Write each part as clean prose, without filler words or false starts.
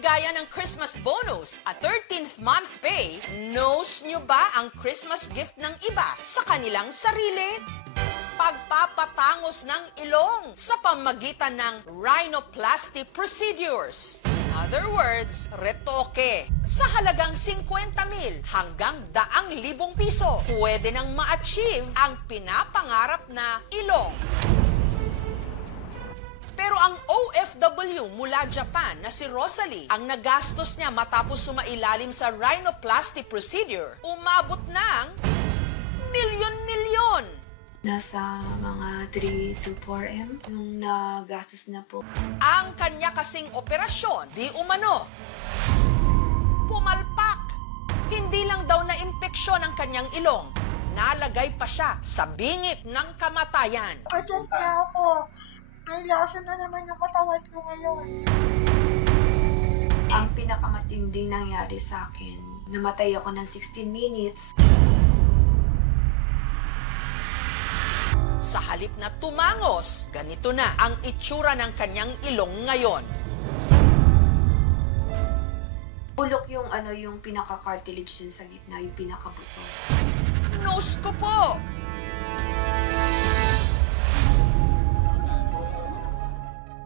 Kagaya ng Christmas bonus at 13th month pay, knows nyo ba ang Christmas gift ng iba sa kanilang sarili? Pagpapatangos ng ilong sa pamagitan ng rhinoplasty procedures. In other words, retoke. Sa halagang 50,000 hanggang 100,000 piso, pwede nang ma-achieve ang pinapangarap na ilong. Pero ang OFW mula Japan na si Rosalie, ang nagastos niya matapos sumailalim sa rhinoplasty procedure, umabot ng milyon-milyon. Nasa mga 3 to 4M yung nagastos na po. Ang kanya kasing operasyon, di umano, pumalpak. Hindi lang daw na impeksyon ang kanyang ilong, nalagay pa siya sa bingit ng kamatayan. Urgent na ako. May lasa na naman yung katawan ko ngayon. Ang pinakamatinding nangyari sa akin, namatay ako ng 16 minutes. Sa halip na tumangos, ganito na ang itsura ng kanyang ilong ngayon. Bulok yung yung pinaka-cartilage yun sa gitna, yung pinakabuto. Nose ko po!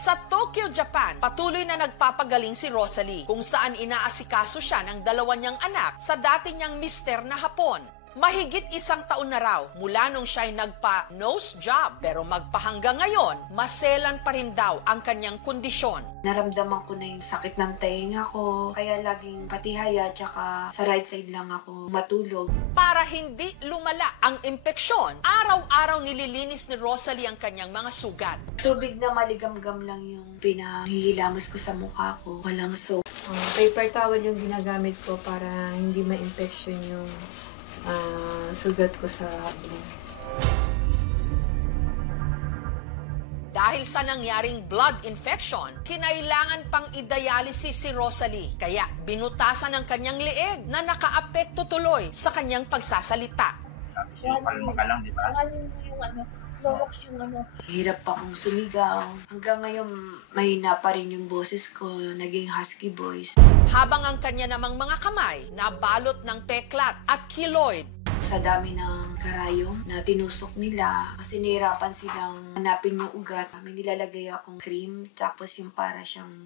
Sa Tokyo, Japan, patuloy na nagpapagaling si Rosalie kung saan inaasikaso siya ng 2 niyang anak sa dati niyang mister na Hapon. Mahigit 1 taon na raw mula nung siya'y nagpa-nose job pero magpahanggang ngayon, maselan pa rin daw ang kanyang kondisyon. Naramdaman ko na yung sakit ng tenga ko, kaya laging patihaya tsaka sa right side lang ako matulog. Para hindi lumala ang impeksyon, araw-araw nililinis ni Rosalie ang kanyang mga sugat. Tubig na maligam-gam lang yung pinahihilamos ko sa mukha ko, walang soap. Paper towel yung ginagamit ko para hindi ma-infection yung sugat ko sa ilong. Dahil sa nangyaring blood infection, kinailangan pang i-dialysis si Rosalie. Kaya binutasan ang kanyang leeg na nakaapekto tuloy sa kanyang pagsasalita. Sabi siya, kalma ka lang, di ba? Yung lorox yung Hirap pa akong sumigaw. Hanggang ngayon, mahina pa rin yung boses ko, naging husky voice. Habang ang kanya namang mga kamay nabalot ng peklat at keloid. Sa dami ng karayom na tinusok nila, kasi nahirapan silang hanapin yung ugat. May nilalagay akong cream, tapos yung para siyang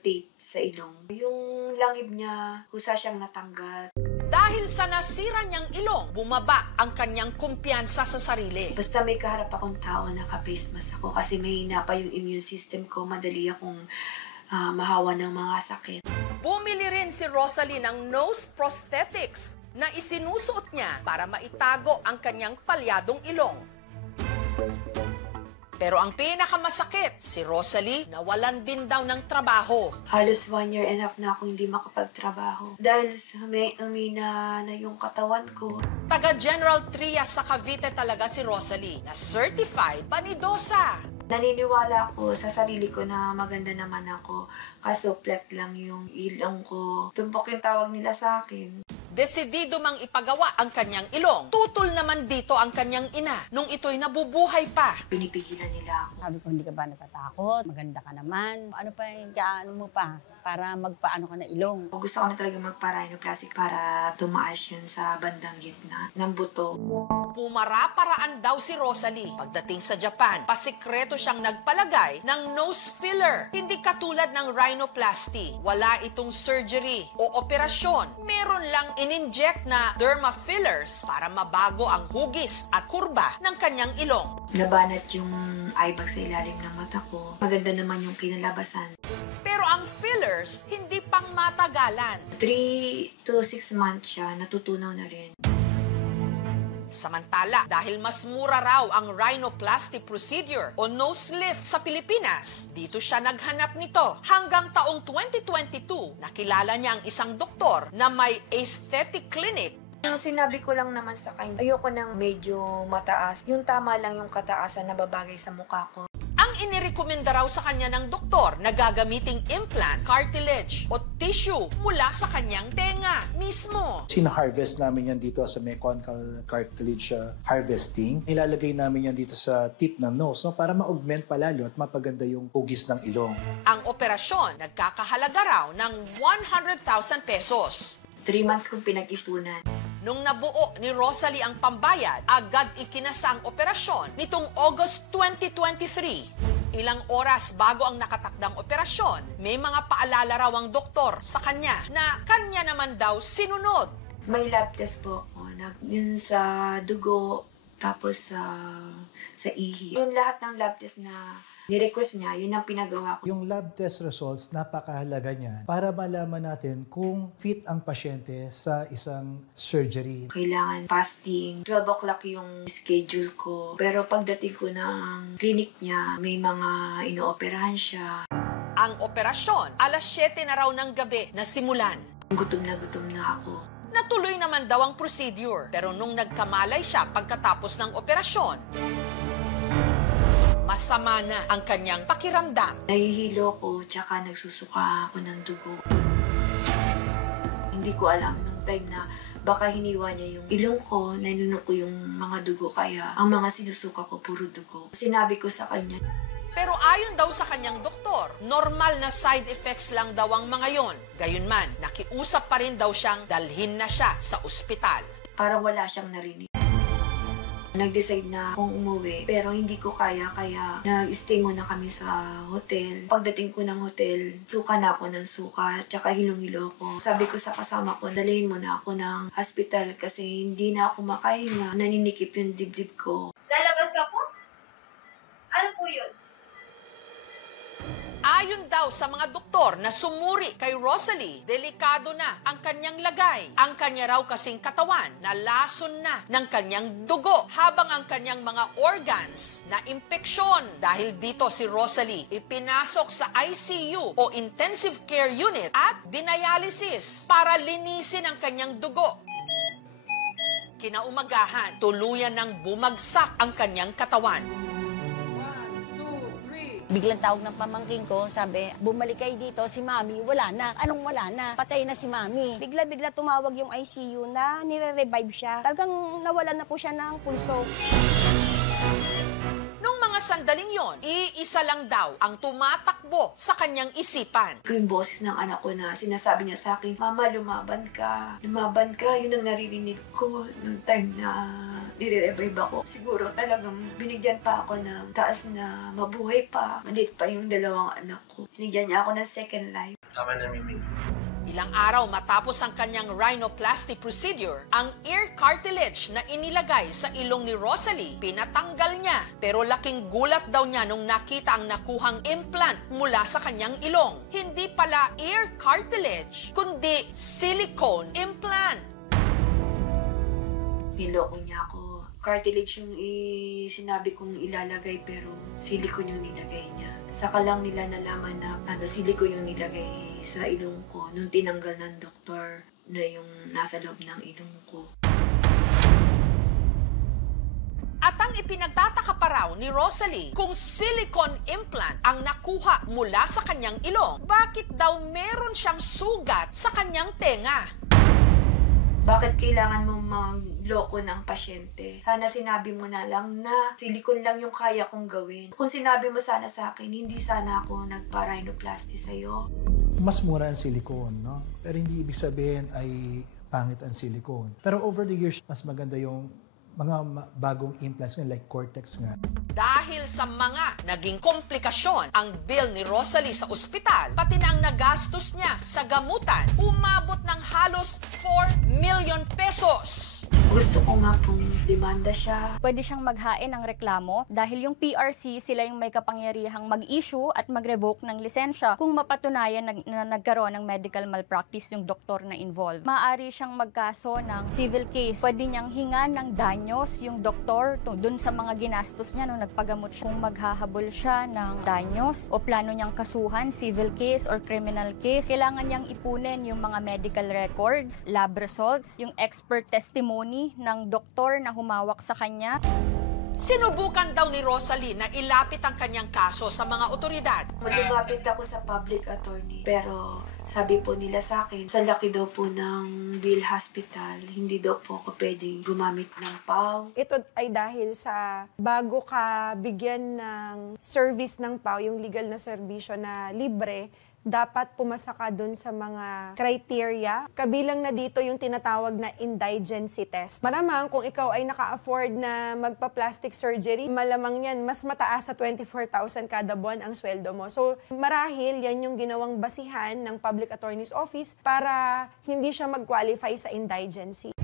tape sa ilong. Yung langib niya, kusa siyang natanggal. Dahil sa nasira niyang ilong, bumaba ang kanyang kumpiyansa sa sarili. Basta may kaharap akong tao, naka-face mask ako kasi may hina pa yung immune system ko, madali akong mahawa ng mga sakit. Bumili rin si Rosalie ng nose prosthetics na isinusuot niya para maitago ang kanyang palyadong ilong. Pero ang pinakamasakit, si Rosalie nawalan din daw ng trabaho. Halos 1 year and a half na ako hindi makapagtrabaho. Dahil sa umina na yung katawan ko. Taga General Trias sa Cavite talaga si Rosalie, na certified panidosa. Naniniwala ako sa sarili ko na maganda naman ako. Kaso flat lang yung ilong ko. Tumpok yung tawag nila sa akin. Desidido mang ipagawa ang kanyang ilong. Tutol naman dito ang kanyang ina nung ito'y nabubuhay pa. Pinipigilan nila ako. Sabi ko, hindi ka ba natatakot? Maganda ka naman. Ano pa yung kaano mo pa para magpaano ka na ilong? Gusto ko na talaga magpa-rhinoplasty para tumaas yun sa bandang gitna ng buto. Pumara-paraan daw si Rosalie. Pagdating sa Japan, pasikreto siyang nagpalagay ng nose filler. Hindi katulad ng rhinoplasty. Wala itong surgery o operasyon. Meron lang in-inject na derma fillers para mabago ang hugis at kurba ng kanyang ilong. Nabanat yung eyebag sa ilalim ng mata ko. Maganda naman yung kinalabasan. Pero ang fillers, hindi pang matagalan. 3 to 6 months siya, natutunaw na rin. Samantala, dahil mas mura raw ang rhinoplasty procedure o nose lift sa Pilipinas, dito siya naghanap nito. Hanggang taong 2022, nakilala niya ang isang doktor na may aesthetic clinic. Sinabi ko lang naman sa kanya, ayoko nang medyo mataas. Yung tama lang yung kataasan na babagay sa mukha ko. Ang inirekomenda raw sa kanya ng doktor na gagamiting implant, cartilage o tissue mula sa kanyang tenga mismo. Sina-harvest namin yan dito sa may conchal cartilage harvesting. Nilalagay namin yan dito sa tip ng nose, no, para ma-augment palalo at mapaganda yung hugis ng ilong. Ang operasyon nagkakahalaga raw ng 100,000 pesos. 3 months kong pinag-ipunan. Nung nabuo ni Rosalie ang pambayad, agad ikinasa ang operasyon nitong August 2023. Ilang oras bago ang nakatakdang operasyon, may mga paalala raw ang doktor sa kanya na kanya naman daw sinunod. May lab test po ako. Yun sa dugo, tapos sa ihi. Yung lahat ng lab test na ni-request niya, yun ang pinagawa ko. Yung lab test results, napakahalaga niyan para malaman natin kung fit ang pasyente sa isang surgery. Kailangan fasting. 12 o'clock yung schedule ko. Pero pagdating ko ng clinic niya, may mga inooperahan siya. Ang operasyon, alas 7 na raw ng gabi na simulan. Gutom na ako. Natuloy naman daw ang procedure, pero nung nagkamalay siya pagkatapos ng operasyon, masama na ang kanyang pakiramdam. Nahihilo ko, tsaka nagsusuka ako ng dugo. Hindi ko alam nung time na baka hiniwa niya yung ilong ko, nanunog ko yung mga dugo, kaya ang mga sinusuka ko puro dugo. Sinabi ko sa kanya. Pero ayon daw sa kanyang doktor, normal na side effects lang daw ang mga yon. Gayunman, nakiusap pa rin daw siyang dalhin na siya sa ospital. Parang wala siyang narinig. Nag-decide na akong umuwi, pero hindi ko kaya nag-stay muna kami sa hotel. Pagdating ko ng hotel, suka na ako ng suka, tsaka hilong-hilo ko. Sabi ko sa kasama ko, dalhin mo na ako ng hospital kasi hindi na ako makahinga. Naninikip yung dibdib ko. Lalabas ka po? Ano po yun? Ayon daw sa mga doktor na sumuri kay Rosalie, delikado na ang kanyang lagay. Ang kanya raw kasing katawan na lason na ng kanyang dugo, habang ang kanyang mga organs na impeksyon. Dahil dito si Rosalie ipinasok sa ICU o Intensive Care Unit at dinalisis para linisin ang kanyang dugo. Kinaumagahan, tuluyan ng bumagsak ang kanyang katawan. Biglang tawag ng pamangking ko, sabi, bumalik kayo dito, si Mami, wala na. Anong wala na? Patay na si Mami. Bigla-bigla tumawag yung ICU na nire-revive siya. Talagang nawalan na po siya ng pulso. Nung mga sandaling yon, iisa lang daw ang tumatakbo sa kanyang isipan. Yung boses ng anak ko na sinasabi niya sa akin, Mama, lumaban ka. Lumaban ka. Yun ang naririnig ko nung time na nire-revive ako. Siguro talagang binigyan pa ako ng taas na mabuhay pa. Maliit pa yung dalawang anak ko. Binigyan niya ako ng second life. Tama na, Miming. Ilang araw matapos ang kanyang rhinoplasty procedure, ang ear cartilage na inilagay sa ilong ni Rosalie, pinatanggal niya. Pero laking gulat daw niya nung nakita ang nakuhang implant mula sa kanyang ilong. Hindi pala ear cartilage, kundi silicone implant. Niloko niya ako. Cartilage yung sinabi kong ilalagay, pero silicone yung nilagay niya. Saka lang nila nalaman na silicone yung nilagay sa ilong ko nung tinanggal ng doktor na yung nasa loob ng ilong ko. At ang ipinagtataka pa raw ni Rosalie, kung silicone implant ang nakuha mula sa kanyang ilong, bakit daw meron siyang sugat sa kanyang tenga? Bakit kailangan mo magloko ng pasyente? Sana sinabi mo na lang na silicone lang yung kaya kong gawin. Kung sinabi mo sana sa akin, hindi sana ako nagpa-rhinoplasty sa'yo. Mas mura ang silicone, no? Pero hindi ibig sabihin ay pangit ang silicone. Pero over the years, mas maganda yung mga bagong implants nga like Cortex nga. Dahil sa mga naging komplikasyon ang bill ni Rosalie sa ospital, pati na ang nagastos niya sa gamutan, umabot ng halos 4 million pesos. Gusto ko nga pong demanda siya. Pwede siyang maghain ng reklamo dahil yung PRC, sila yung may kapangyarihang mag-issue at mag-revoke ng lisensya kung mapatunayan na nagkaroon ng medical malpractice yung doktor na involved. Maaari siyang magkaso ng civil case. Pwede niyang hingan ng danyos yung doktor dun sa mga ginastos niya nung nagpagamot siya. Kung maghahabol siya ng danyos o plano niyang kasuhan, civil case or criminal case, kailangan niyang ipunin yung mga medical records, lab results, yung expert testimony ng doktor na humawak sa kanya. Sinubukan daw ni Rosalie na ilapit ang kanyang kaso sa mga otoridad. Lumapit ako sa public attorney, pero sabi po nila sa akin, sa laki daw po ng Bill Hospital, hindi daw po ako pwedeng gumamit ng PAW. Ito ay dahil sa bago ka bigyan ng service ng PAW, yung legal na serbisyo na libre, dapat pumasa ka dun sa mga criteria. Kabilang na dito yung tinatawag na indigency test. Malamang kung ikaw ay naka-afford na magpa-plastic surgery, malamang yan, mas mataas sa 24,000 kada buwan ang sweldo mo. So marahil yan yung ginawang basihan ng Public Attorney's Office para hindi siya mag-qualify sa indigency.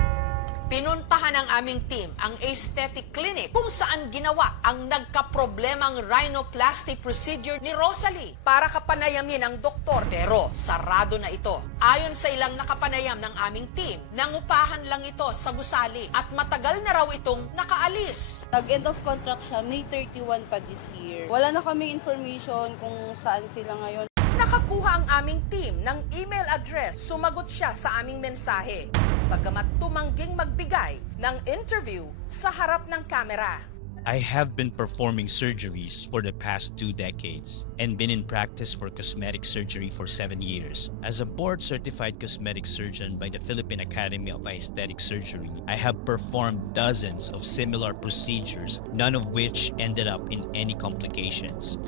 Pinuntahan ng aming team ang aesthetic clinic kung saan ginawa ang nagkaproblemang rhinoplasty procedure ni Rosalie para kapanayamin ang doktor. Pero sarado na ito. Ayon sa ilang nakapanayam ng aming team, nangupahan lang ito sa gusali at matagal na raw itong nakaalis. Nag-end of contract siya, May 31 pa this year. Wala na kaming information kung saan sila ngayon. Nakakuha ang aming team ng email address. Sumagot siya sa aming mensahe. Bagamat tumangging magbigay ng interview sa harap ng kamera. I have been performing surgeries for the past 2 decades and been in practice for cosmetic surgery for 7 years. As a board-certified cosmetic surgeon by the Philippine Academy of Aesthetic Surgery, I have performed dozens of similar procedures, none of which ended up in any complications.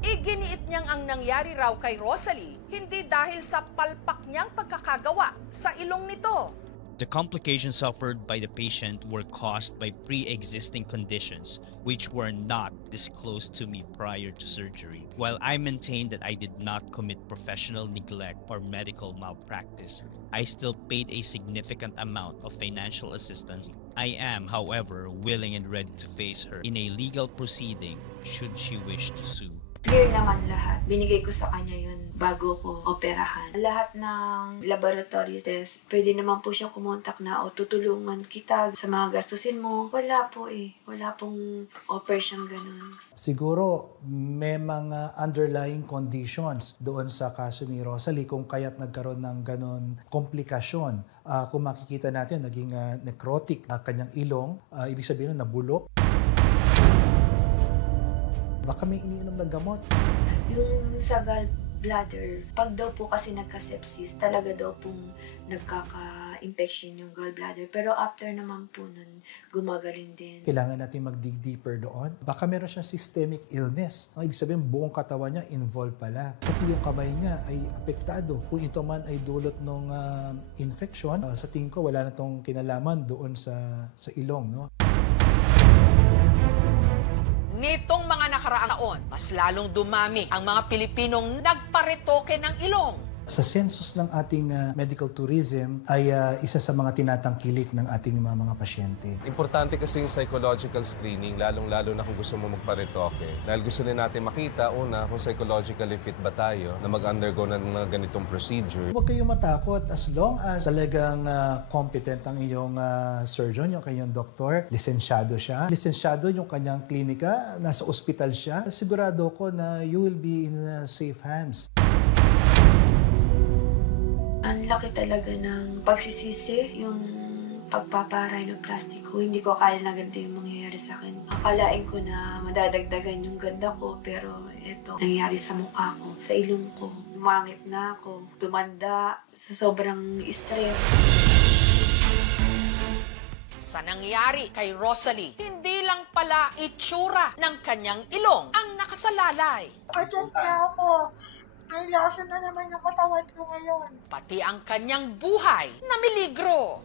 Iginiit niyang ang nangyari raw kay Rosalie hindi dahil sa palpak niyang pagkakagawa sa ilong nito. The complications suffered by the patient were caused by pre-existing conditions which were not disclosed to me prior to surgery. While I maintain that I did not commit professional neglect or medical malpractice, I still paid a significant amount of financial assistance. I am, however, willing and ready to face her in a legal proceeding should she wish to sue. Clear naman lahat. Binigay ko sa kanya yun bago ko operahan. Lahat ng laboratory test, pwede naman po siya kumontak na o tutulungan kita sa mga gastusin mo. Wala po eh. Wala pong offer siyang ganun. Siguro may mga underlying conditions doon sa kaso ni Rosalie kung kaya't nagkaroon ng ganon komplikasyon. Kung makikita natin, naging necrotic kanyang ilong, ibig sabihin nun nabulok. Baka may iniinom na gamot. Yung sa gallbladder, pag daw po kasi nagka-sepsis, talaga daw pong nagkaka-infection yung gallbladder. Pero after naman po nun, gumagaling din. Kailangan natin mag-dig deeper doon. Baka meron siyang systemic illness. Ibig sabihin, buong katawan niya involved pala. Pati yung kamay niya ay apektado. Kung ito man ay dulot ng infection, sa tingin ko wala na itong kinalaman doon sa ilong. No? Nitong mga nakaraang taon, mas lalong dumami ang mga Pilipinong nagparetoke ng ilong. Sa census ng ating medical tourism ay isa sa mga tinatangkilik ng ating mga pasyente. Importante kasi yung psychological screening, lalong-lalo na kung gusto mo magparetoke. Dahil gusto din natin makita, una, kung psychologically fit ba tayo na mag-undergo ng mga ganitong procedure. Huwag kayong matakot as long as talagang competent ang iyong surgeon, yung kanyang doktor, lisensyado siya. Lisensyado yung kanyang klinika, nasa ospital siya. Sigurado ko na you will be in safe hands. Ang laki talaga ng pagsisisi, yung pagpapa-rhinoplasty ko. Hindi ko akala na ganito yung mangyayari sa akin. Akalain ko na madadagdagan yung ganda ko, pero ito, nangyari sa mukha ko, sa ilong ko. Umangit na ako, tumanda sa sobrang stress. Sa nangyari kay Rosalie, hindi lang pala itsura ng kanyang ilong ang nakasalalay. Urgent na ako. May lasa na naman yung katawan ko ngayon. Pati ang kanyang buhay na miligro.